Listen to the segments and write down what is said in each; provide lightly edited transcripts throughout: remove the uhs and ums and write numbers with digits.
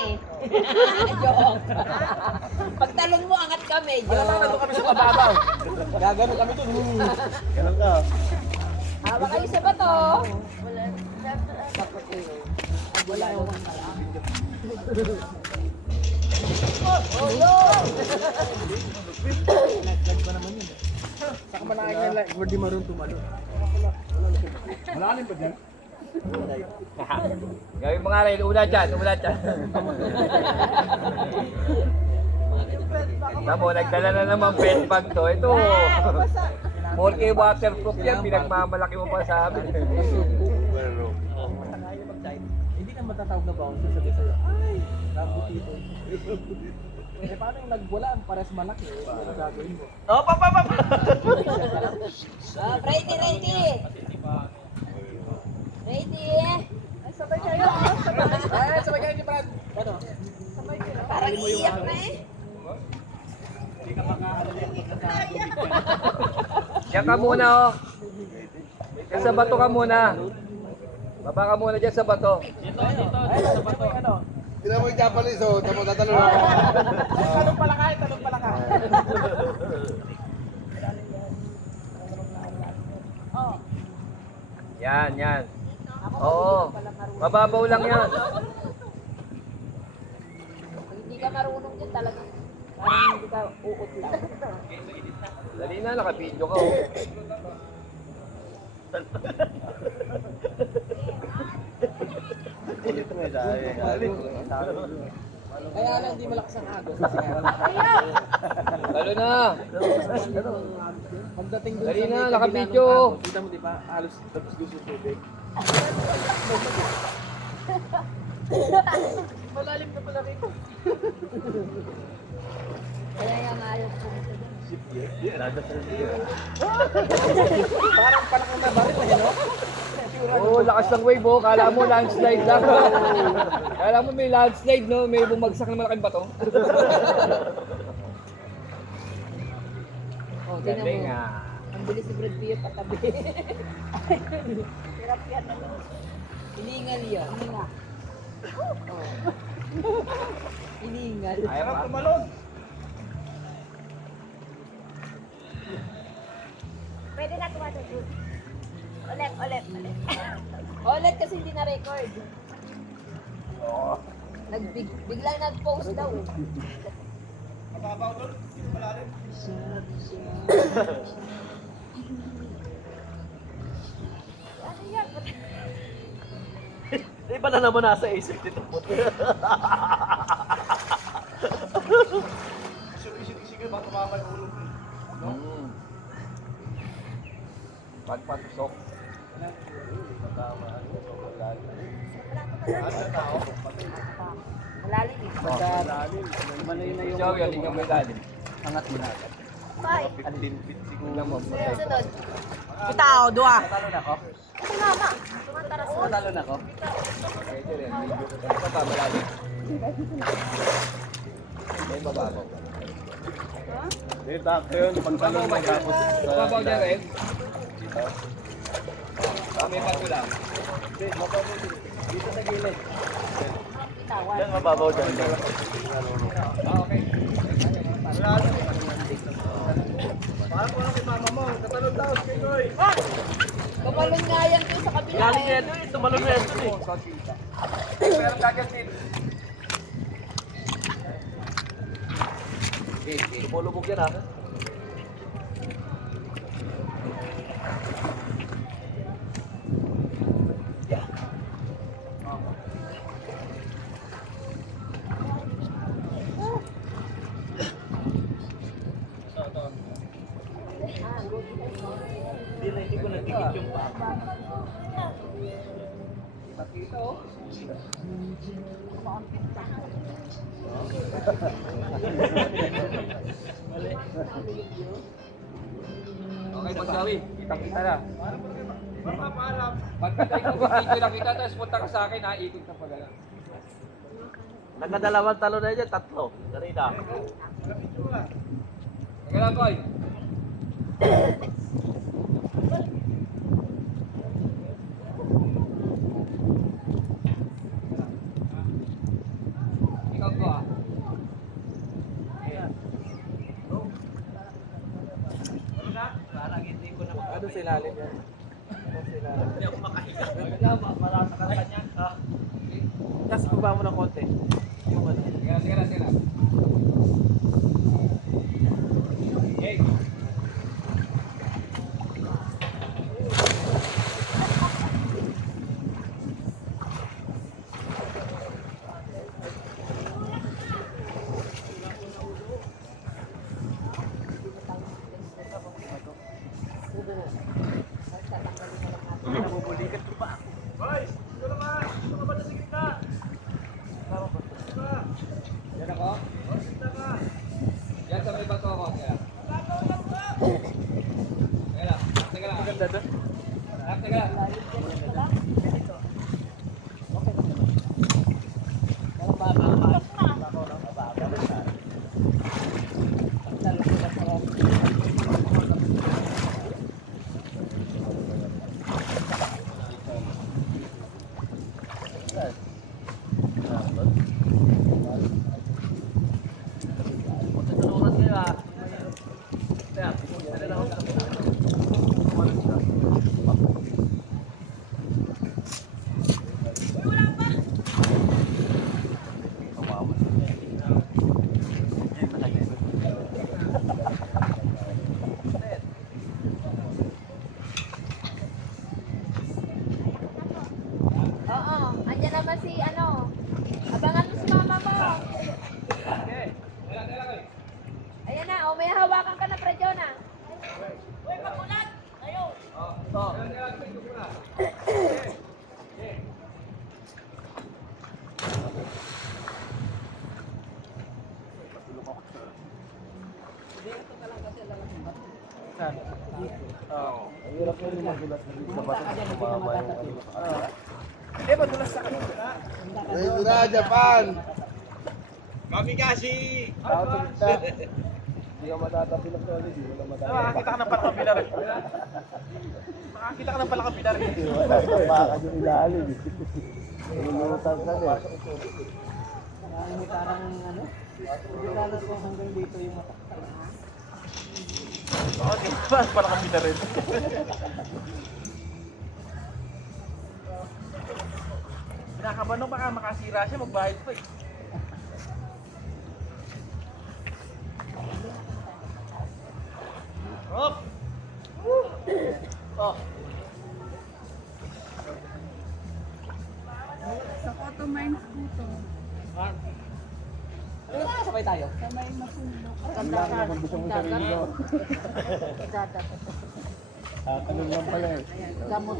malaki. Joke. Pagtalon mo, angat kami. Wala na, nandun kami sa mababaw. Gagano kami dun. Ganun ka. Hawa kayo sa bato. Wala yung naglag pa naman yun. Saka malaking yan lang. Hindi marunong tumalo. Malalim pa dyan? Gawin mga rin, ulat dyan. Tamo, nagdala na naman pet bag to. Ito, 4K waterproof yan, pinagmamalaki mo pa sa amin. Hindi ka matatawag na bouncer sa sa'yo. Ay, nabutito. Eh paano yung nagwala, pares malaki. Ano gagawin mo? Oh, pa! Ready. Ready. Sabay kayo. Ay, sabay kayo ni Brad. Ano? Parang iiyak na eh. Hindi ka makaalala yung pagkakabit. Diyan ka muna, oh. Diyan sa bato ka muna. Baba ka muna dyan sa bato. Dito, sa bato. Ano? Hindi mo yung Japanese, oh. Tamo tatanong ako. Tanong pala ka. Yan. Oo. Mababaw lang yan. Kung hindi ka marunong dyan talagang parang hindi ka uot lang. Dali na, naka-video ka, oh. Kaya lang hindi malakas ang agos. Lalo na. Pagdating doon Dali sa na, may naka-video. kabila ng agos, kita mo di ba? Halos tapos gusto tubig. Malalim na pala rito. Kaya nga ayaw pumunta dyan. Parang palaki na bakit na no? Oo, lakas ng wave, oh. Kala mo landslide lang. Kala mo may landslide, no? May bumagsak na malaking bato. Oh, tingnan Galing, mo. ah. Ang bilis si Brad Pitt patabi. Hirap yan. Hiningal yun. Hininga. Oh. Hiningal. Ayaw pa. Tumalon. Pwede na tumatagod. Ulit. Ulit kasi hindi na-record. Biglang nag-post daw. Mababaw doon. Malalim. Ano yan? Iba na naman nasa isip nito po. Sige, baka mamay ulo. Pagpatusok. Malalim eh. Malalim. Malalim na yung Ikaw yan, ikaw may lalim. angat mo na. Bye. Ang limpit siguro. Tingnan mo. Sunod. Kita ako, dua. Natalon ako. Ito mama. Tumataras mo. Natalon ako. Pwede rin. Ito pa, malalim. May bababaw. Hindi, takto yun. Pagtalon mo tapos Bababaw dyan, Red. May bato lang. Dito sa gilid. Yan mababaw dyan. Okay. Parang wala kay mama mo. Natalon daw. Kikoy. Kamalon nga yan doon sa kabila Galing eh. yan eh. Tumalon na yan dun eh. Pero gagatin. Lumulubog yan ha. Hindi ko natigit yung papa. Pakita oh. Okay, Pagsawi. Kitang-kita na. Pagkatay ko, video lang kita, tapos punta ka sa akin, ikot ka pa gano'n. Nagkadalawang talon na yan, tatlo. Kanina. Kailan, Koy? ilalim yan. Itong sa ilalim. Hindi ako makahiga. Malasa ka naman yan. Tapos baba mo ng konti. Yung ano. Sige lang. Okay. Nabubulikat ko pa. Yan ako? Yan sa may bato ako. Kaya. Teka lang. Maganda doon. Teka lang. Tutulungan kayo ah. Kaya, ano lang ako sa Oo, andyan naman si ano. Abangan mo si mama mo. Ayan na, oh, may hawakan ka na, Prajona. Uy, magulat! Ayaw! Saan? Oo. Ang hirap na rin magulas na dito sa bato. Kumama yung ano sa kanila. Hindi, madulas sa kanila. Dito na, Japan! Tao sa kita. Hindi ka matatapilang sa ulit. Hindi ka matatapilang. Makakita ka ng palakang rin. Makakita ka ng palakang rin. Hindi ka matatapakan yung ilalim. Nilulutan ka na. Parang ano? Hindi lalo ko hanggang dito yung mata. Oo, di ba? Palakang rin. Pinakabanong baka makasira siya, magbayad pa eh. Hop! Oh. Sa Cotto Mines po to. Ano na, sabay tayo? Sa may masulok. Wala ka naman gusto mong sarili mo. Tanong lang pala eh. Gamot.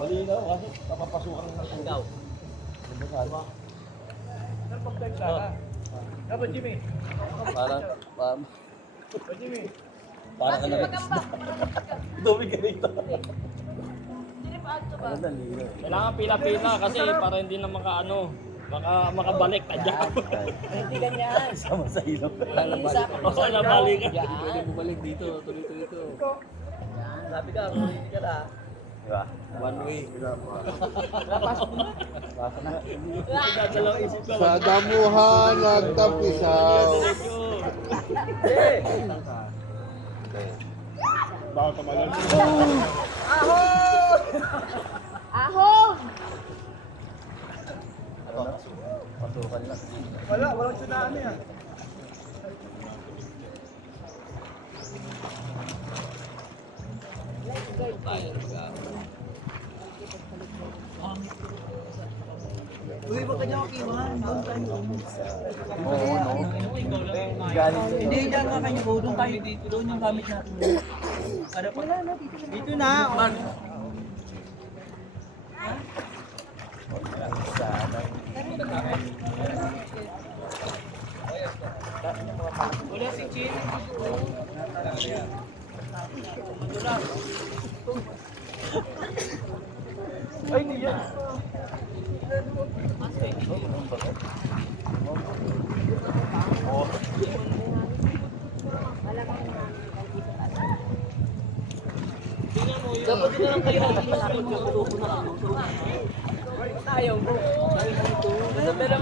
Malinaw kasi papapasukan ng tubig. Saan pag-time sana? Dapat Jimmy. Parang Jimmy. ka na rin. Dumi ka rito. Ano na, lino. Kailangan pila-pila kasi para hindi na makabalik na dyan. Hindi ganyan. Sama sa ilong. Oo, nabalik ka. Pwede bumalik dito, tuloy-tuloy ito. Sabi ka, hindi ka na. Diba? One way. Pasok na. Dadalawang isip ka. Sa damuhan nagtampisaw. Baka kamalan. Ahong! Pasukan lang. Walang tsunami ah. Uy, baka niya ako kiwahan. Doon tayo. Oo, no? Galing sa'yo. Hindi, dyan nga kayo. Doon tayo dito. Doon yung gamit natin. Ano pa? Dito na. Man. Wala si Chin. Ay, hindi yan. Dapat ko lang kayo naging tayo bro. Tayo dito. Pero